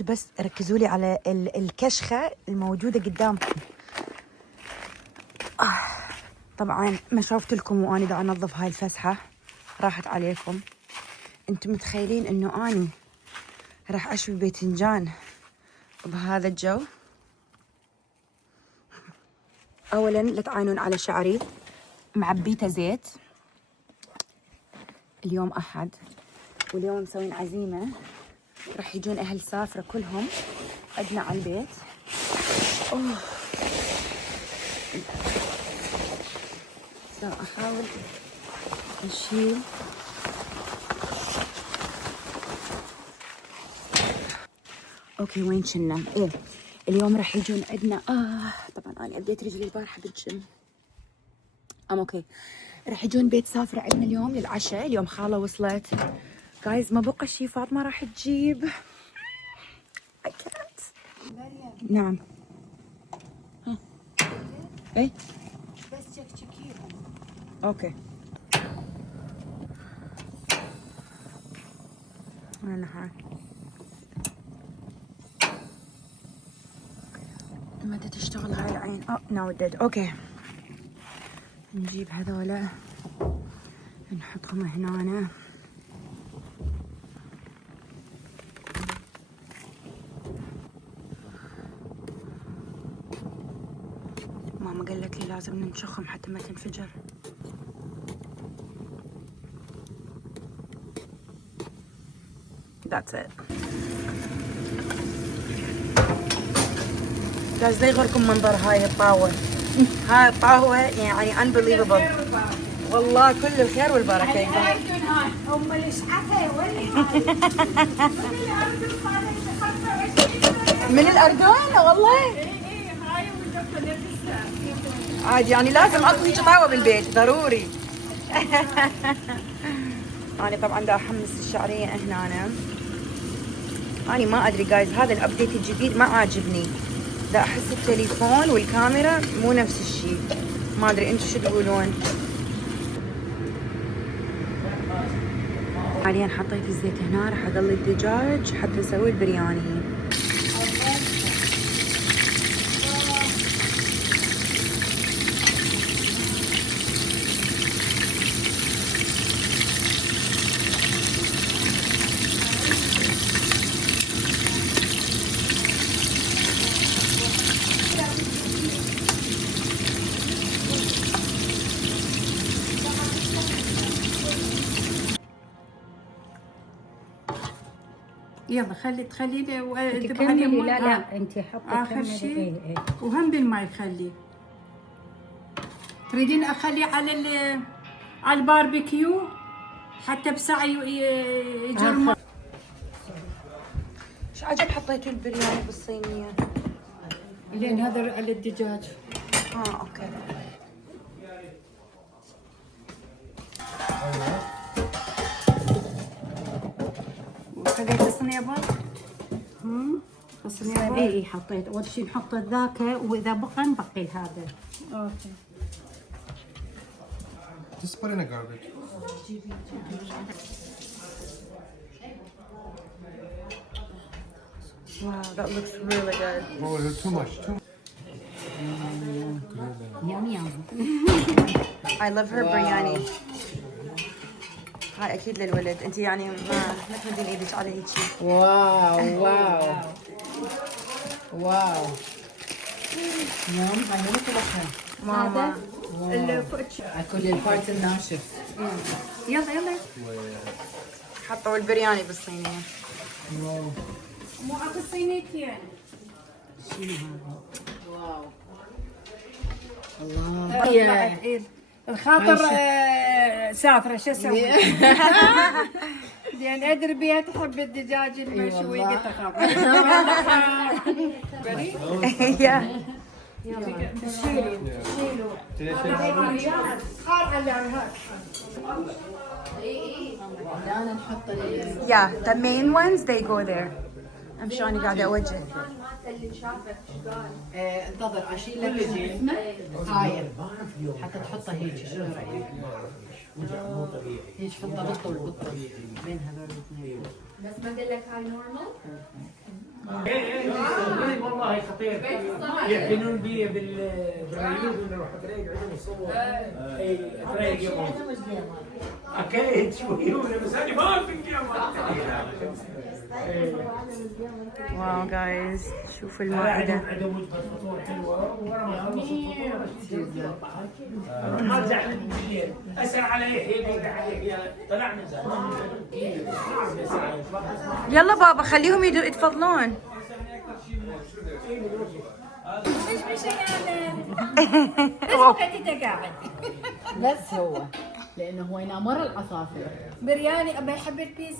انتوا بس ركزوا لي على الكشخة الموجودة قدامكم. طبعا ما شوفت لكم واني دا انظف هاي الفسحة، راحت عليكم. انتوا متخيلين انه اني راح اشوي باذنجان بهذا الجو؟ اولا لا تعاينون على شعري، معبيته زيت. اليوم احد واليوم مسوين عزيمة، راح يجون اهل سافرة كلهم عندنا على البيت. احاول اشيل. اوكي وين كنا؟ ايه اليوم راح يجون عندنا طبعا انا اديت رجلي البارحه بالجيم. اوكي راح يجون بيت سافرة عندنا اليوم للعشاء. اليوم خاله وصلت. جايز ما بقى شي، فاطمه راح تجيب. I can't. نعم. ها ايه بس تشكيهم. اوكي. وين هاي؟ متى تشتغل هاي العين؟ ناو ديد. اوكي نجيب هذولا نحطهم هنا. ماما قالت لي لازم ننشخهم حتى ما تنفجر. That's it. جايز لا يغركم منظر هاي الطاوة. هاي الطاوة يعني unbelievable. والله كل الخير والبركة. هم الإسعافة وين؟ من الأردن والله. هاي عادي يعني لازم اطوي طاوة بالبيت ضروري. انا طبعا دا احمس الشعرية هنا. انا ما ادري جايز هذا الابديت الجديد ما عاجبني. دا احس التليفون والكاميرا مو نفس الشيء. ما ادري انتم شو تقولون. حاليا حطيت الزيت هنا، راح اقلي الدجاج حتى اسوي البرياني. يلا تخلي لي تكملي. لا انت حطي اخر شيء. وهم بالماء خلي. تريدين اخلي على الباربيكيو حتى بساعة يجي الماء. ايش عجب حطيتوا البرياني بالصينية؟ لين هذا على الدجاج. اوكي. خليت الصينية برا؟ الصينية برا؟ اي حطيت اول شيء نحط ذاك، واذا بقى نبقي هذا. اوكي. Just put in a garbage. Wow, that looks really good. Oh, too much. يم يم. I love her biryani. هاي اكيد للولد. انت يعني ما تمدين ايدك على هيك شيء. واو. يوم هاي مو كلها. ماما اكل البارت الناشف. يلا حطوا البرياني بالصينية. مو اكو صينيتين. شنو هذا؟ واو. الله. الخاطر سافرة شو اسوي؟ لان ادري بيها تحب الدجاج المشوي. قلت اخاف. Yeah, the main ones they go there. امشي انا قاعدة اوجه. انتظر اشيل لك الجبنه هاي حتى تحطها هيك. شنو رايك؟ هيك في الضبط والبطل بين هذول الاثنين. بس ما قال لك هاي نورمال؟ والله خطير يعتنون بي بالريوض ونروح اتريق عندهم الصور اتريق اكيد شوي بس انا ما في واو جايز شوفوا المائدة. عندهم وجبه فطور حلوه ورا ما خلص الفطور ما زعلت بالليل اسال على يحيى يقول عليك يا طلعنا يلا بابا خليهم يتفضلون. انت قاعد بس هو لانه هو ينام ورا العصافير. برياني ابي يحب البيس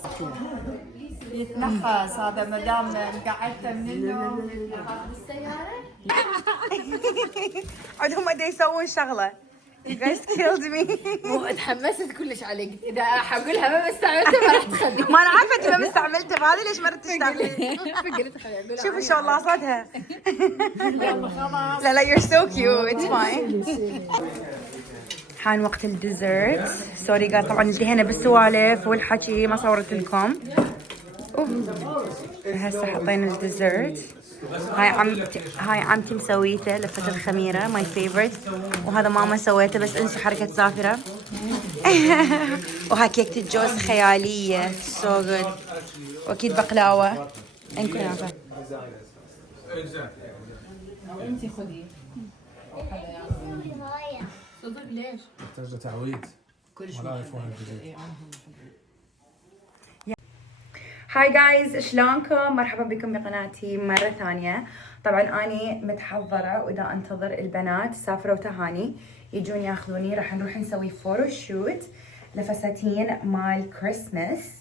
يتنخس هذا ما دام قعدت من النوم عندهم ما يسوون شغلة. You guys killed me. مو تحمست كلش عليك، اذا حقولها ما استعملتها ما راح تخلي. ما انا عارفة انت ما استعملتها فهذه ليش ما تستعملي؟ فقلت خليني اقولها. شوفوا شو الله صدها. يلا خلاص. لا you're so cute. It's fine. حان وقت الديزرت. سوري قال طبعا انتهينا بالسوالف والحكي ما صورت لكم. هسه حطينا الديزرت. هاي عمتي مسويته لفة الخميرة ماي فيفورت، وهذا ماما سويته بس انسوا حركة زافرة. وهاي كيكة الجوز خيالية سو جود، واكيد بقلاوة ان كنافة. انت خذي. صدق ليش؟ تحتاج تعويض. كل شيء. ولا يعرفون الجديد. هاي جايز شلونكم؟ مرحبا بكم بقناتي مرة ثانية. طبعا اني متحضرة واذا انتظر البنات سافرة وتهاني يجون ياخذوني، راح نروح نسوي فوتو شوت لفساتين مال كريسمس.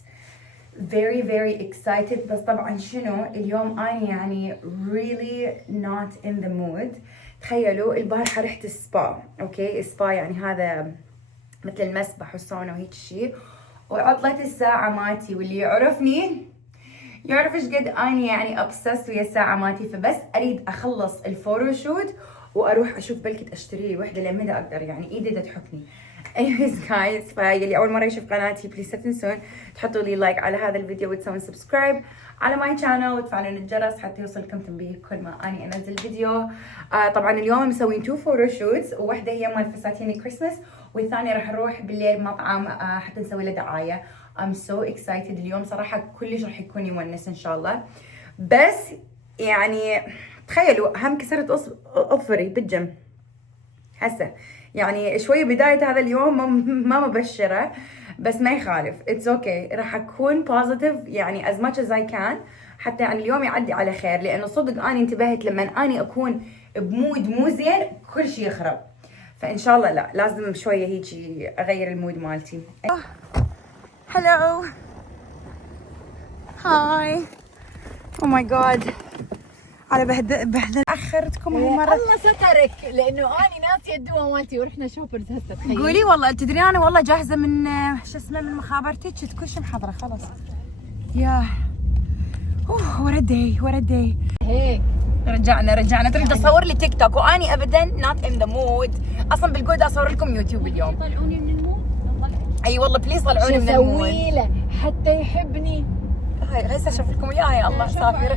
very very excited. بس طبعا شنو اليوم اني يعني really not in the mood. تخيلوا البارحة رحت السبا، اوكي السبا يعني هذا مثل المسبح والسونا وهيك شيء، وعطلت الساعة ماتي، واللي يعرفني يعرف ايش قد اني يعني obsessed ويا الساعة ماتي، فبس اريد اخلص الفوتوشوت واروح اشوف بلكي اشتري لي وحدة لمدى اقدر، يعني ايدي دا تحكني. anyways guys، فيلي اول مرة يشوف قناتي بليز لا تنسون تحطوا لي لايك على هذا الفيديو وتسوون سبسكرايب على ماي شانل وتفعلون الجرس حتى يوصلكم تنبيه كل ما اني انزل فيديو. طبعا اليوم مسوين 2 فوتوشوتس، وواحدة هي مال فساتين الكريسماس والثانية راح نروح بالليل مطعم حتى نسوي له دعاية. I'm so excited اليوم صراحة كلش راح يكون يونس ان شاء الله. بس يعني تخيلوا هم كسرت اظفري بالجيم هسه، يعني شوية بداية هذا اليوم ما مبشرة بس ما يخالف اتس اوكي. راح اكون بوزيتيف يعني as much as I can حتى يعني اليوم يعدي على خير، لانه صدق اني انتبهت لما اني اكون بمود مو زين كل شيء يخرب، فان شاء الله لا لازم شوية هيجي اغير المود مالتي. هلو هاي او ماي جاد على بهدل اخرتكم هالمرة. الله سترك لانه اني ناسيه الدواء مالتي ورحنا شوبرز هسه. تخيل قولي والله تدري انا والله جاهزه من شو اسمه من مخابرتك، كل شيء محضره خلاص. يا ورا الدي هيك رجعنا تريد اصور لي تيك توك واني ابدا نوت ان ذا مود. اصلا بالقود اصور لكم يوتيوب اليوم. طلعوني من المود. اي والله بليز طلعوني من المود. اسوي له حتى يحبني. هاي هسه اشوف لكم اياها يا الله سافر.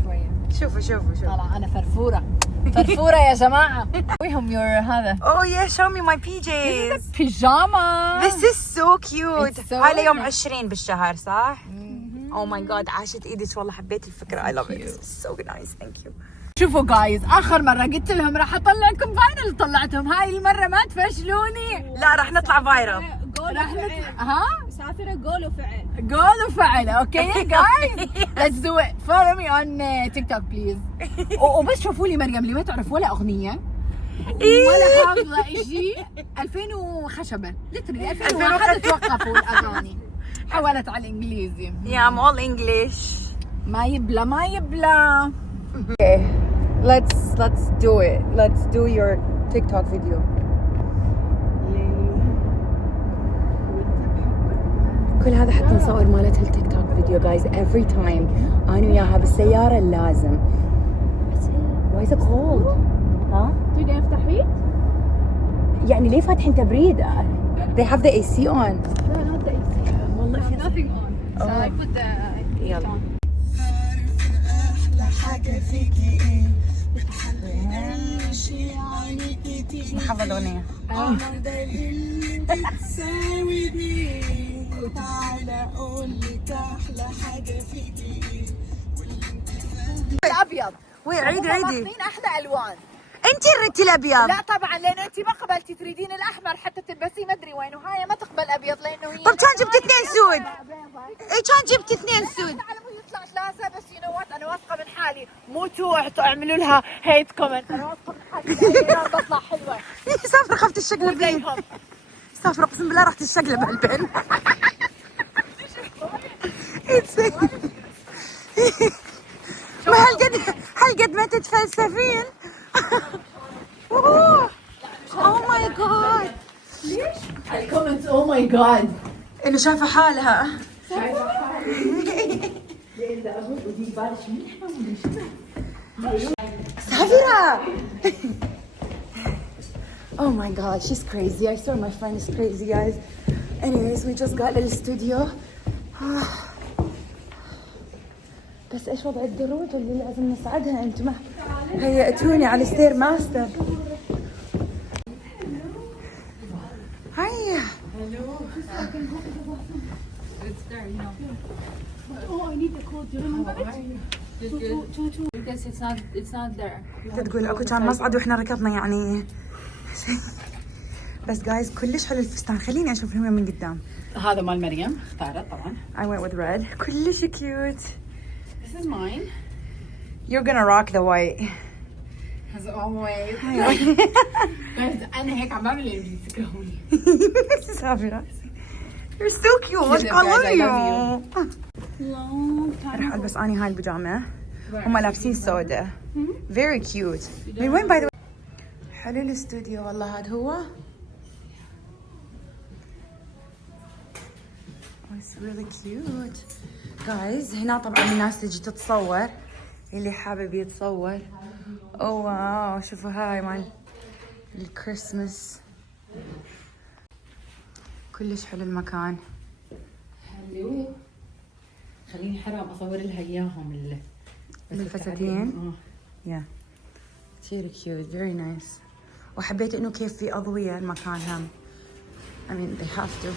شويه شوفوا طلع انا فرفوره يا جماعه. ويهم يور هذا اوه يا شو مي ماي بي جيز. بيجاما. This is so cute. It's so هاي يوم nice. 20 بالشهر صح؟ Oh my god عاشت ايدك والله حبيت الفكرة. I love it. It's so nice. Thank you. شوفوا جايز اخر مره قلت لهم راح اطلعكم فاينل طلعتهم، هاي المره ما تفشلوني. لا راح نطلع فايرال. راح نطلع ها سافرة قول وفعل. قول وفعل. اوكي جايز let's do it. follow me on TikTok please. وبس شوفوا لي مريم اللي ما تعرف ولا اغنيه ولا حافظه شيء. 2000 وخشبه لتري 2001 توقفوا الاغاني، حولت على الانجليزي. Yeah, I'm all English. ما يبلى. Okay, let's do it. Let's do your TikTok video. كل هذا حتى نصور مالتها التيك توك فيديو guys every time أنا وياها بالسيارة لازم. Why is it cold? ها؟ تريدين افتحيه؟ يعني ليه فاتحين تبريد؟ They have the AC on. لا not the AC. والله في Nothing on. So I put the يلا. ما حافظ الأغنية. الابيض وين عيدي عيدي. ماخذين احلى الوان. انتي ردتي الأبيض. لا طبعا لانه انت ما قبلتي تريدين الاحمر حتى تلبسيه ما ادري وين وهاي ما تقبل ابيض لانه هي. طب كان جبت 2 سود. اي كان جبت 2 سود. على مود يطلع ثلاثه بس يو نو وات انا واثقه من حالي مو اعملوا لها هيت كومنت انا واثقه من حالي بطلع حلوه. سافر خفت الشقلب زيهم. سافر اقسم بالله رحت الشقلب هالبن. ما هالقد ما تتفلسفين. اوه ماي جاد. الكومنت او ماي جاد انه شايفه حالها. سافرة. Oh my god, she's crazy. I swear my friend is crazy, guys. Anyways, we just got للاستوديو. بس ايش وضع الدروج اللي لازم نصعدها؟ انتم ما هيئتوني على الستير ماستر. هيا. Oh, I need the code. Do you remember it? Because it's not there. تقول اكو كان مصعد واحنا ركضنا يعني. بس جايز كلش حلو الفستان. خليني اشوف الهم من قدام. هذا مال مريم اختارت طبعا. I went with red. كلش cute. This is mine. You're gonna rock the white. As always. بس انا هيك عم بعمل اللي بتكرهوني. سافرة. You're so cute. I love you. راح البس اني هاي البيجامه. هم لابسين سودا. Very cute. من وين باي ذا؟ حلو الاستوديو والله. هذا هو. Oh, it's really cute. Guys هنا طبعا الناس تجي تتصور. اللي حابب يتصور. اوه واو شوفوا هاي مال الكريسماس. كلش حلو المكان. حلو. خليني حرام اصور لها اياهم الفساتين. يا كثير كيوت. فيري نايس. وحبيت انه كيف في اضويه المكان هم. I mean they have to.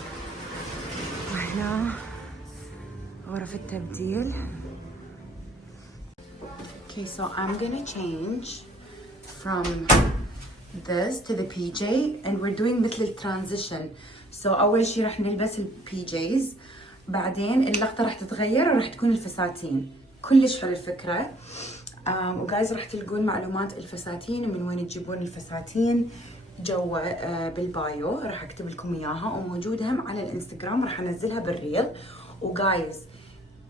وهنا غرف التبديل. Okay, so I'm gonna change from this to the PJ and we're doing مثل الترانزيشن. So أول شي رح نلبس ال PJs بعدين اللقطة رح تتغير ورح تكون الفساتين. كلش حلو الفكرة. وجايز رح تلقون معلومات الفساتين ومن وين تجيبون الفساتين جوا بالبايو. رح اكتب لكم اياها وموجودة هم على الانستغرام. رح انزلها بالريل. وجايز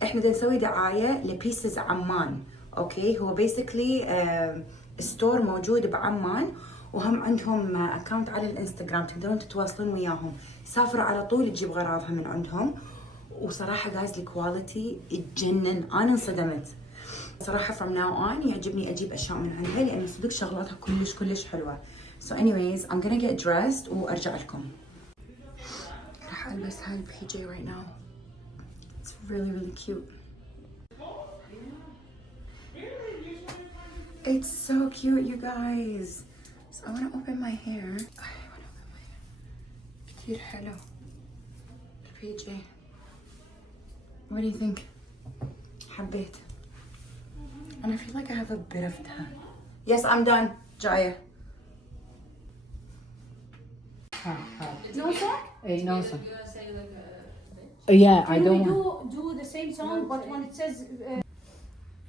احنا بدنا نسوي دعاية لبيسز عمان. اوكي هو بيسكلي ستور موجود بعمان وهم عندهم اكونت على الانستغرام تقدرون تتواصلون وياهم. سافروا على طول تجيب غراضها من عندهم. وصراحة جايز الكواليتي تجنن. انا انصدمت صراحة. from now on يعجبني اجيب اشياء من عندها لانه صدق شغلاتها كلش حلوة. so anyways I'm gonna get dressed وارجع لكم. راح البس هاي البي جي right now. It's really cute. It's so cute you guys. So I want to open my hair. كتير حلو البي جي. What do you think? حبيت. And I feel like I have a bit of tan. Yes, I'm done. جاية. No song? اي نو سون. Yeah, I Can we don't. do the same song, but when it says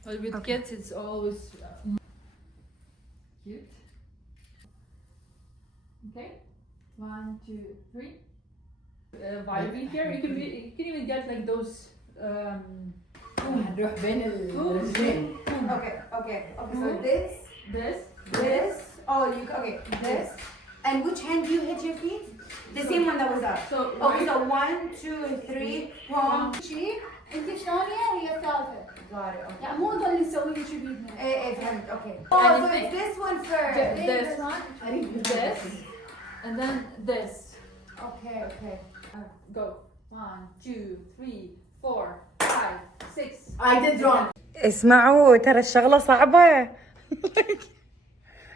Well, with kids, it's always cute. Okay, 1, 2, 3. Violin here. You can even get like those. نروح بين الرجلين. Okay. So this. This. Oh, okay. This. And which hand do you hit your feet? The same one that was up. So Okay, so 1, 2, 3, 1. شيء انت ثانية وهي الثالثة. Got it. Okay. يعني مو ضل نسوي شيء بيدنا. ايه فهمت. Okay. Oh, so it's this one first. This. And then this. Okay. Go. 1, 2, 3, 4, 5, 6. I did wrong. اسمعوا ترى الشغلة صعبة.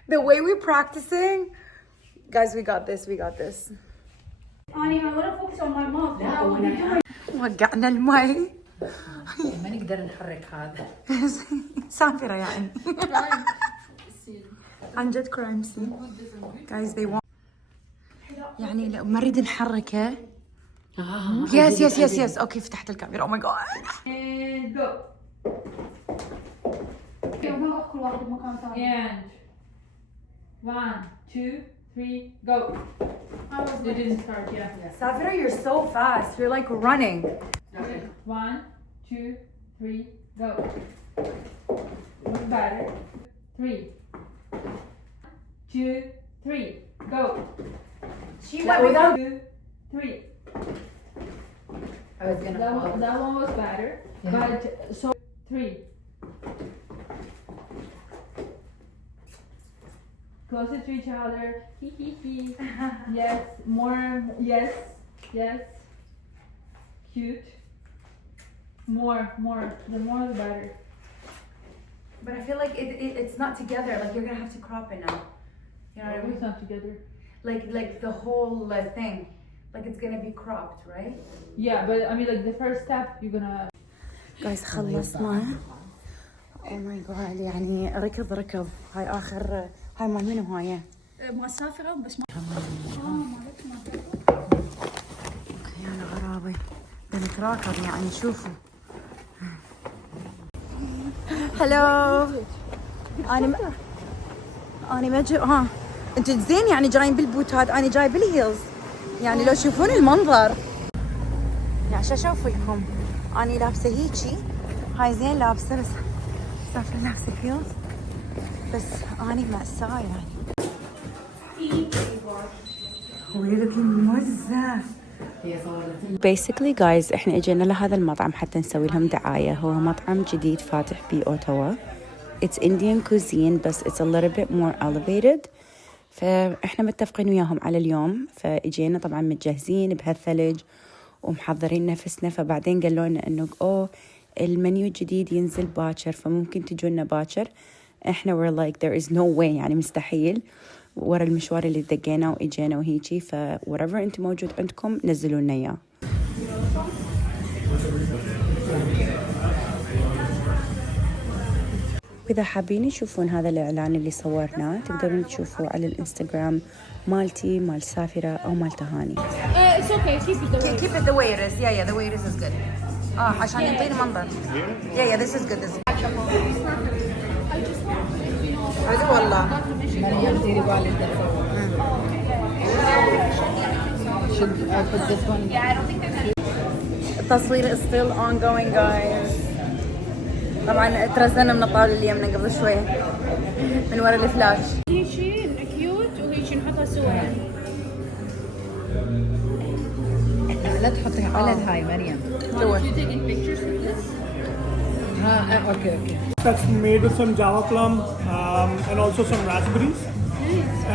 The way we're practicing. Guys, we got this, we got this. Annie, I want to focus on my mouth. وقعنا المي. ما نقدر نحرك هذا. سافرة يعني. عن جد كرايم سين. Guys, they want. يعني لو ما نريد نحركه. Yes. اوكي فتحت الكاميرا. Oh my god. And go. And 1, 2, 3, go. You didn't start, yeah. Safira, you're so fast. You're like running. 1, 2, 3, go. Move better. 3, 2, 3, go. She went without. 2, 3. I was gonna fall. That one was better, but so 3. Closer to each other. Hee. Yes, more. Yes. Cute. More. The more the better. But I feel like it's not together. Like you're gonna have to crop it now. You know what I It's mean? not together. Like the whole thing. Like it's gonna be cropped, right? Yeah, but I mean, like the first step, you're gonna. Guys خلصنا. Oh my god يعني ركض. هاي آخر هاي مال منو هاي؟ مع سافرة بس ما. يا غرابي بنتراكض يعني شوفوا. هلو. أنا ما ها انتوا زين يعني جايين بالبوتات، أنا جاي بالهيلز. يعني لو تشوفون المنظر. يعني شو اشوف لكم؟ أنا لابسة هيجي، هاي زين لابسة بس سافرة لابسة هيلز. بس أنا مأساة يعني. ولدك الموزة. Basically guys احنا اجينا لهذا المطعم حتى نسوي لهم دعاية. هو مطعم جديد فاتح بأوتاوا. It's Indian cuisine بس it's a little bit more elevated. فاحنا متفقين وياهم على اليوم، فاجينا طبعا متجهزين بهالثلج ومحضرين نفسنا. فبعدين قالوا لنا انه المنيو الجديد ينزل باكر فممكن تجونا باكر. احنا we're like there is no way يعني مستحيل ورا المشوار اللي دقينا واجينا وهيجي. ف whatever انتم موجود عندكم نزلوا لنا اياه. وإذا حابين تشوفون هذا الإعلان اللي صورناه تقدرون تشوفوه على الإنستغرام مالتي، مال سافرة أو مال تهاني. It's okay. Keep it the way it is. Keep it the way it is. Yeah, the way it is good. عشان يعطيني منظر. Yeah, this is good. This is good. هذا والله. مريم ديري بالك تتصور. Should I put this one? Yeah, I don't think there's. التصوير is still ongoing guys. طبعا ترزنا من الطاولة اللي يمنا قبل شوي من ورا الفلاش. هيجي كيوت وهيجي نحطها سوا. لا تحطيها على الهاي مريم. You taking pictures with this? Okay. That's made with some Java plum and also some raspberries.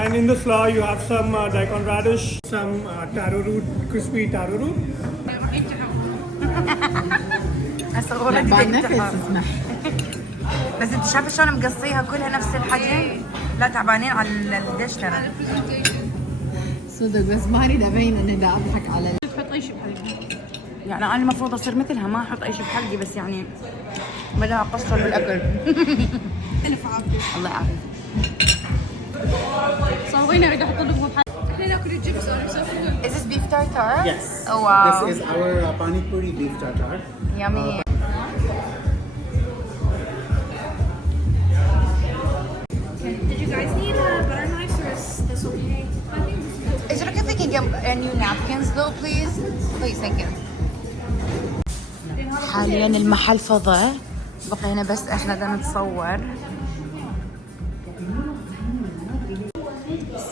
And in the slaw you have some daikon radish, some taro root, crispy taro root. أصورك اسمح. بس انت شايفه شلون مقصيها كلها نفس الحجم؟ لا تعبانين على الدش ترى. صدق بس ما اريد ابين اني دا اضحك على تحط اي شيء بحلقك. يعني انا المفروض اصير مثلها ما احط اي شيء بحلقي بس يعني بدها اقصر بالاكل. الف عافيه. الله يعافيك. صابيني اريد احط لكم بحلقك. احنا ناكل الجبس انا مسوي. Is this beef tartare? Yes. Oh wow. This is our pani puri beef tartare. Yummy. Did you guys need butter knives or is this okay? I think this is okay. Is it okay if we can get new napkins though please? Please, thank you. حاليا المحل فضى، بقينا بس احنا بدنا نتصور.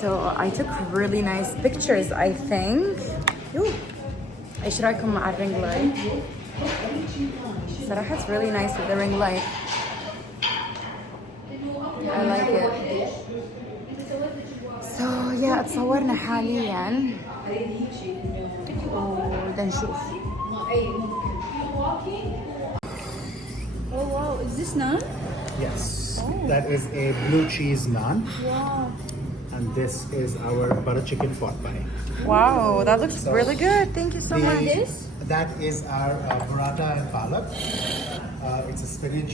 So I took really nice pictures I think. ايش رايكم مع الرينج لايت؟ صراحة it's really nice with the ring light. I like it. So yeah تصورنا حاليا وبدنا نشوف. Oh wow, is this this naan? Yes. That is a blue cheese naan. And this is our butter chicken pot pie. Wow, that looks really good. Thank you so much. That is our burrata and palak. It's a spinach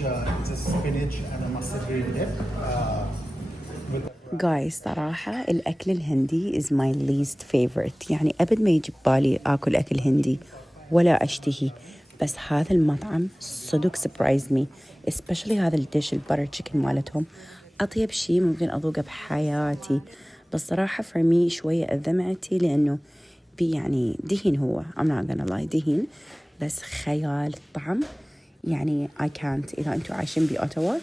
and a mustard green dip. Guys صراحة الأكل الهندي is my least favorite. يعني أبد ما يجي ببالي آكل أكل هندي ولا أشتهي. بس هذا المطعم صدق surprised me. Especially هذا الديش البتر تشيكن مالتهم. أطيب شيء ممكن أذوقه بحياتي. بس صراحة for me شوية أذمعتي لأنه يعني دهين هو. I'm not gonna lie دهين. بس خيال الطعم. يعني I can't. إذا أنتوا عايشين بأوتاوا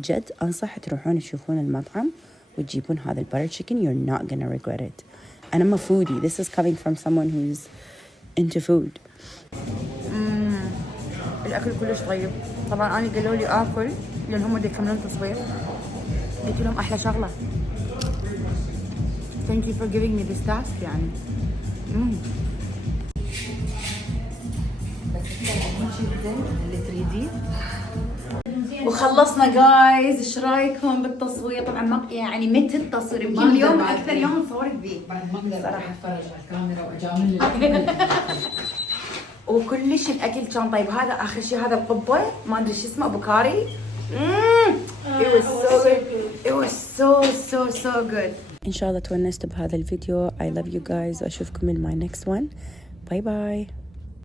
جد أنصح تروحون تشوفون المطعم وتجيبون هذا البتر تشيكن. You're not gonna regret it. And I'm a foodie. This is coming from someone who's into food. الأكل كلش طيب. طبعا أنا قالوا لي آكل لأن هم يكملون تصوير. قلت لهم أحلى شغلة. Thank you for giving me this task يعني. وخلصنا جايز. ايش رايكم بالتصوير؟ طبعا يعني مت التصوير يمكن اليوم اكثر يوم صورت فيه بعد ما اقدر اتفرج على الكاميرا واجامل. وكلش الاكل كان طيب. هذا اخر شيء هذا القبه ما ادري شو اسمه ابو كاري. It was so good. It was so good. ان شاء الله تونستوا بهذا الفيديو. I love you guys. اشوفكم in my next one. Bye bye.